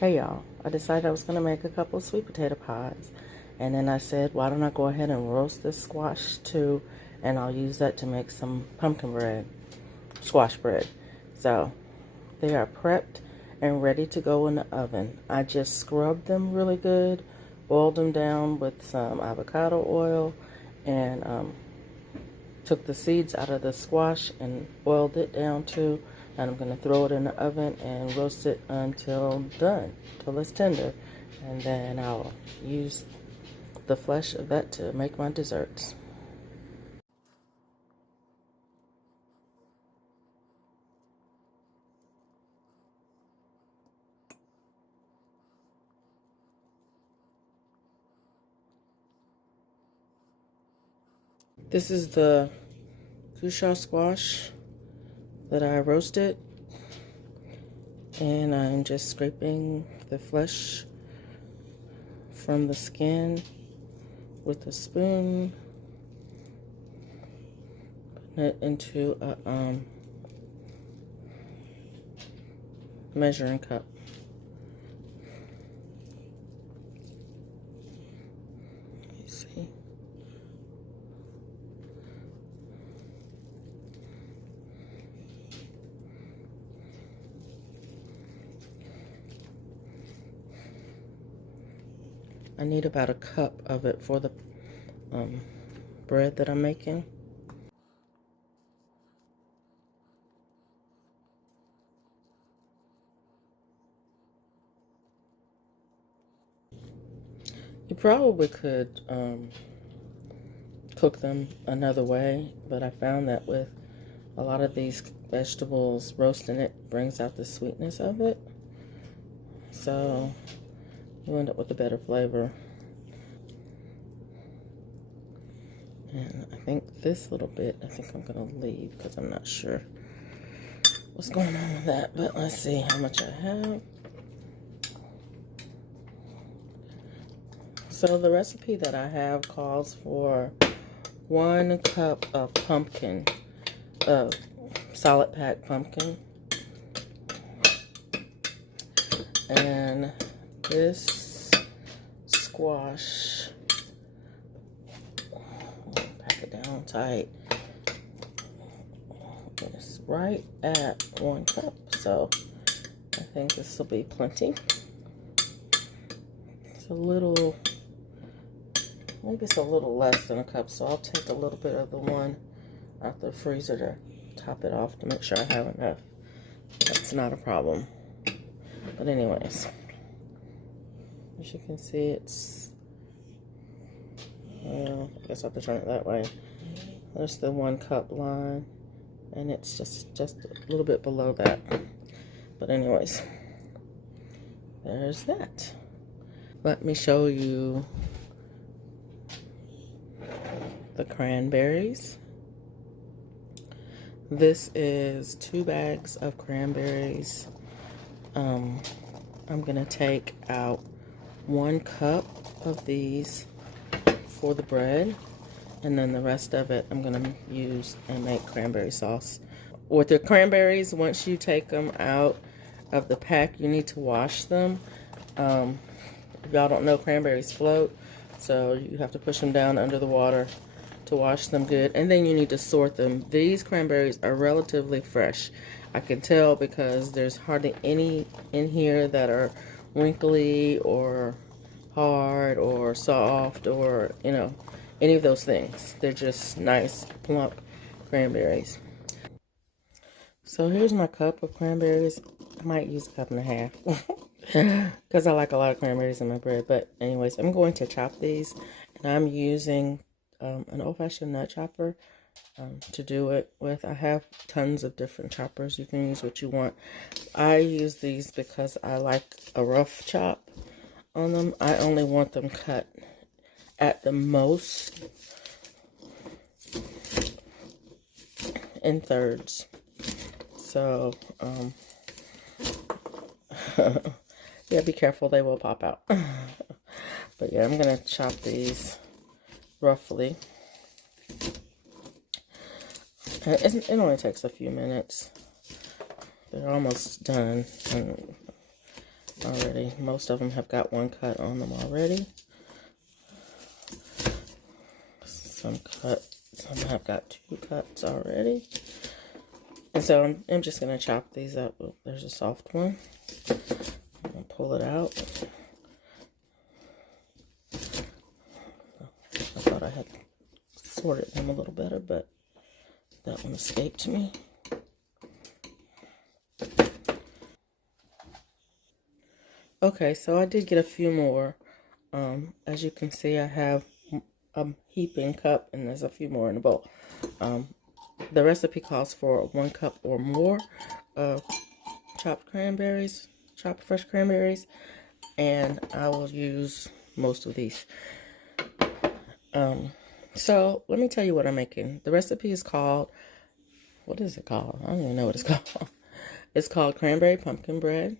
Hey y'all, I decided I was going to make a couple of sweet potato pies. And then I said, why don't I go ahead and roast this squash too, and I'll use that to make some pumpkin bread, squash bread. So they are prepped and ready to go in the oven. I just scrubbed them really good, boiled them down with some avocado oil, and took the seeds out of the squash and boiled it down too. And I'm going to throw it in the oven and roast it until done, till it's tender. And then I'll use the flesh of that to make my desserts. This is the Cushaw squash that I roasted. And I'm just scraping the flesh from the skin with a spoon, putting it into a measuring cup. You see? I need about a cup of it for the bread that I'm making. You probably could cook them another way, but I found that with a lot of these vegetables, roasting it brings out the sweetness of it. So you end up with a better flavor. And I think this little bit, I think I'm going to leave because I'm not sure what's going on with that. But let's see how much I have. So the recipe that I have calls for 1 cup of pumpkin, solid pack pumpkin. And this squash, pack it down tight, it's right at 1 cup. So I think this will be plenty. It's a little, maybe it's a little less than a cup, so I'll take a little bit of the one out the freezer to top it off to make sure I have enough. That's not a problem. But anyways, as you can see, it's, well, I guess I have to turn it that way. There's the 1 cup line, and it's just a little bit below that. But anyways, there's that. Let me show you the cranberries. This is 2 bags of cranberries. I'm gonna take out 1 cup of these for the bread, and then the rest of it I'm gonna use and make cranberry sauce. With the cranberries, once you take them out of the pack, you need to wash them. If y'all don't know, cranberries float, so you have to push them down under the water to wash them good, and then you need to sort them. These cranberries are relatively fresh. I can tell because there's hardly any in here that are wrinkly or hard or soft or, you know, any of those things. They're just nice, plump cranberries. So here's my cup of cranberries. I might use a cup and a half because I like a lot of cranberries in my bread. But anyways, I'm going to chop these, and I'm using an old-fashioned nut chopper to do it with. I have tons of different choppers. You can use what you want. I use these because I like a rough chop on them. I only want them cut at the most in thirds. So yeah, be careful, they will pop out. But yeah, I'm gonna chop these roughly. It only takes a few minutes. They're almost done. And already. Most of them have got one cut on them already. Some have got 2 cuts already. And so I'm just going to chop these up. Oh, there's a soft one. I'm going to pull it out. I thought I had sorted them a little better, but that one escaped me. Okay, so I did get a few more. As you can see, I have a heaping cup, and there's a few more in the bowl. The recipe calls for 1 cup or more of chopped fresh cranberries, and I will use most of these. So let me tell you what I'm making. The recipe is called, what is it called? I don't even know what it's called. It's called cranberry pumpkin bread.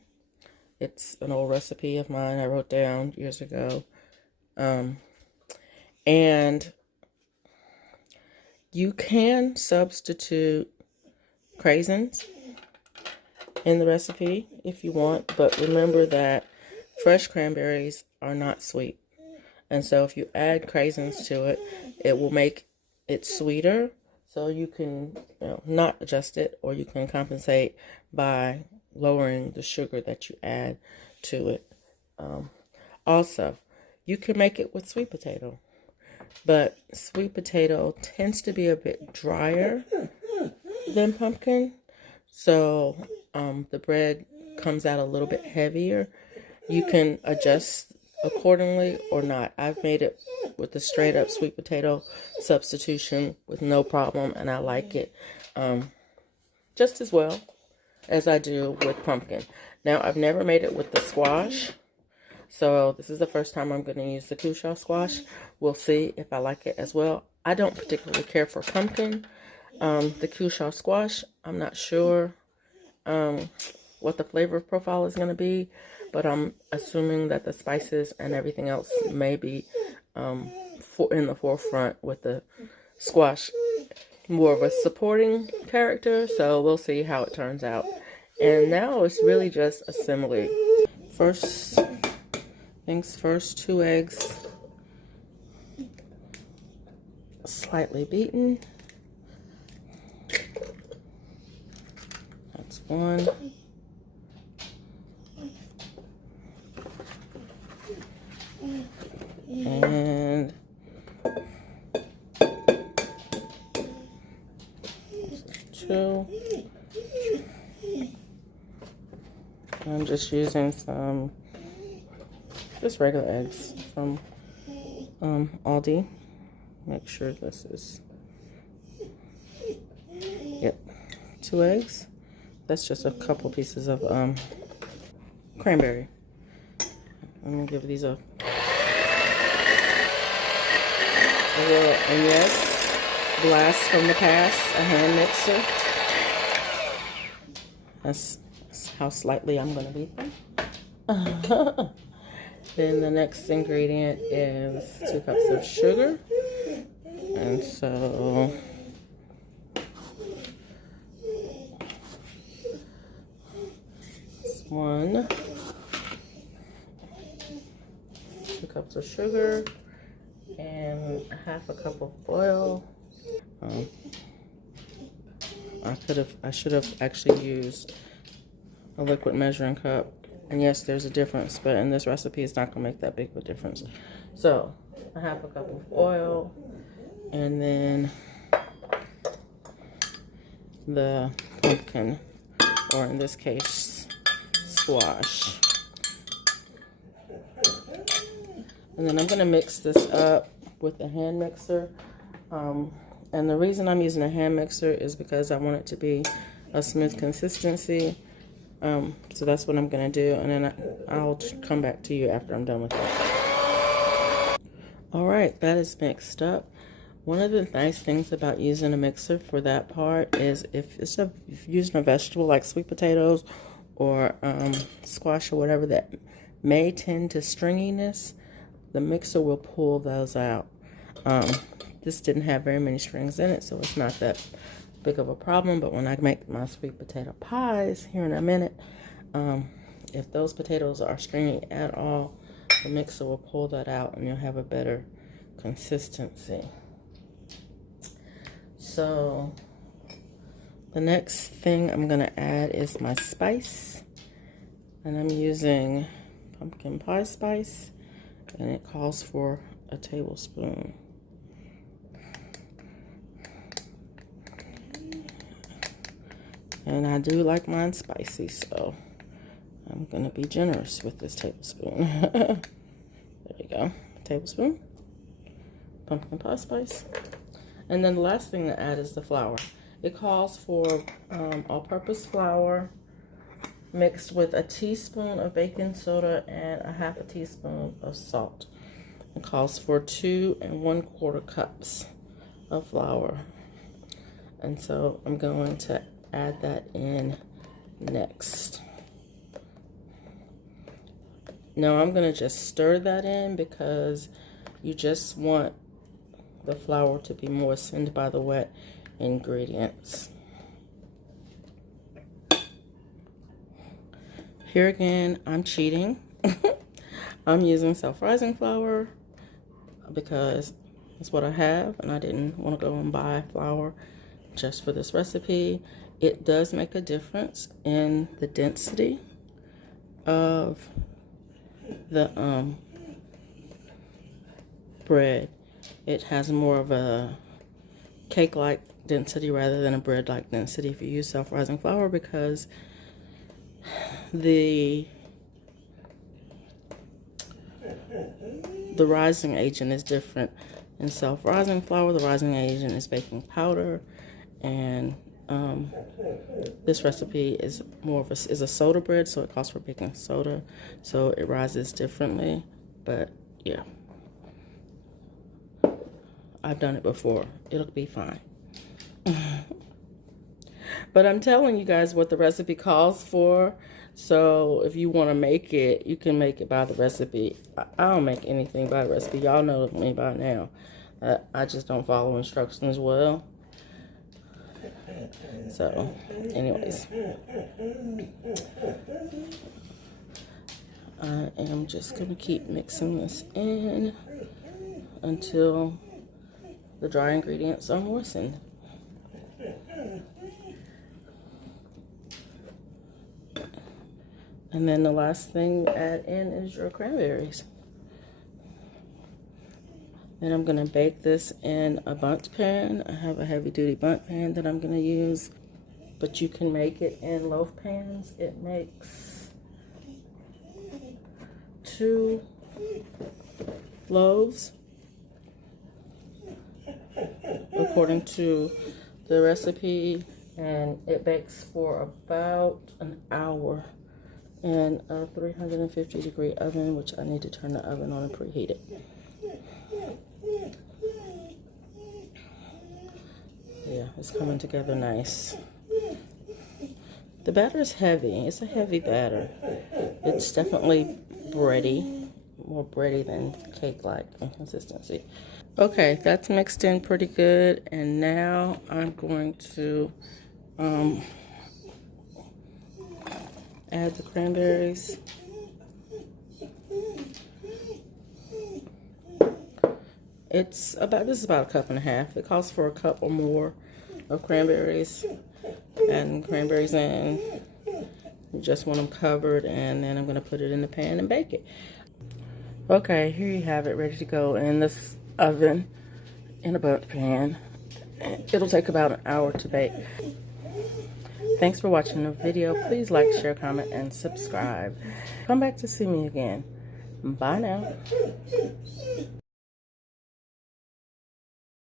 It's an old recipe of mine I wrote down years ago. And you can substitute craisins in the recipe if you want, but remember that fresh cranberries are not sweet. And so if you add craisins to it, it will make it sweeter. So you can not adjust it, or you can compensate by lowering the sugar that you add to it. Also, you can make it with sweet potato, but sweet potato tends to be a bit drier than pumpkin, so the bread comes out a little bit heavier. You can adjust accordingly or not. I've made it with the straight up sweet potato substitution with no problem, and I like it just as well as I do with pumpkin. Now, I've never made it with the squash, so this is the first time I'm going to use the Cushaw squash. We'll see if I like it as well. I don't particularly care for pumpkin. The Cushaw squash, I'm not sure what the flavor profile is going to be, but I'm assuming that the spices and everything else may be in the forefront, with the squash more of a supporting character. So we'll see how it turns out. And now it's really just assembly. First things first, 2 eggs, slightly beaten. That's 1. And 2. I'm just using some just regular eggs from Aldi. Make sure this is, yep, 2 eggs. That's just a couple pieces of cranberry. I'm gonna give these a little, and yes, blast from the past, a hand mixer. That's how slightly I'm gonna beat them. Then the next ingredient is 2 cups of sugar. And so it's 1, 2 cups of sugar, and 1/2 cup of oil. I should have actually used a liquid measuring cup. And yes, there's a difference, but in this recipe, it's not gonna make that big of a difference. So 1/2 cup of oil, and then the pumpkin, or in this case, squash. And then I'm gonna mix this up with a hand mixer. And the reason I'm using a hand mixer is because I want it to be a smooth consistency. So that's what I'm going to do, and then I'll come back to you after I'm done with it. Alright, that is mixed up. One of the nice things about using a mixer for that part is if you're using a vegetable like sweet potatoes or squash or whatever that may tend to stringiness, the mixer will pull those out. This didn't have very many strings in it, so it's not that big of a problem, but when I make my sweet potato pies here in a minute, If those potatoes are stringy at all, the mixer will pull that out and you'll have a better consistency. So the next thing I'm gonna add is my spice, and I'm using pumpkin pie spice, and it calls for a tablespoon. And I do like mine spicy, so I'm gonna be generous with this tablespoon. There we go, tablespoon pumpkin pie spice. And then the last thing to add is the flour. It calls for all-purpose flour mixed with a teaspoon of baking soda and a half a teaspoon of salt. It calls for 2 1/4 cups of flour. And so I'm going to add that in next. Now I'm going to just stir that in because you just want the flour to be moistened by the wet ingredients. Here again, I'm cheating. I'm using self-rising flour because that's what I have, and I didn't want to go and buy flour just for this recipe. It does make a difference in the density of the bread. It has more of a cake-like density rather than a bread-like density if you use self-rising flour, because the rising agent is different. In self-rising flour, the rising agent is baking powder, and this recipe is more of a soda bread, so it calls for baking soda, so it rises differently. But yeah, I've done it before. It'll be fine. But I'm telling you guys what the recipe calls for. So if you want to make it, you can make it by the recipe. I don't make anything by the recipe. Y'all know me by now. I just don't follow instructions well. So, anyways. I am just going to keep mixing this in until the dry ingredients are moistened. And then the last thing to add in is your cranberries. Then I'm going to bake this in a bundt pan. I have a heavy duty bundt pan that I'm going to use, but you can make it in loaf pans. It makes 2 loaves according to the recipe, and it bakes for about an hour in a 350-degree oven, which I need to turn the oven on and preheat it. Yeah, it's coming together nice. The batter is heavy. It's a heavy batter. It's definitely bready, more bready than cake-like in consistency. Okay, that's mixed in pretty good, and now I'm going to add the cranberries. This is about 1.5 cups. It calls for 1 cup or more of cranberries. Adding cranberries in. You just want them covered, and then I'm going to put it in the pan and bake it. Okay, here you have it, ready to go in this oven in a bundt pan. It'll take about an hour to bake. Thanks for watching the video. Please like, share, comment, and subscribe. Come back to see me again. Bye now.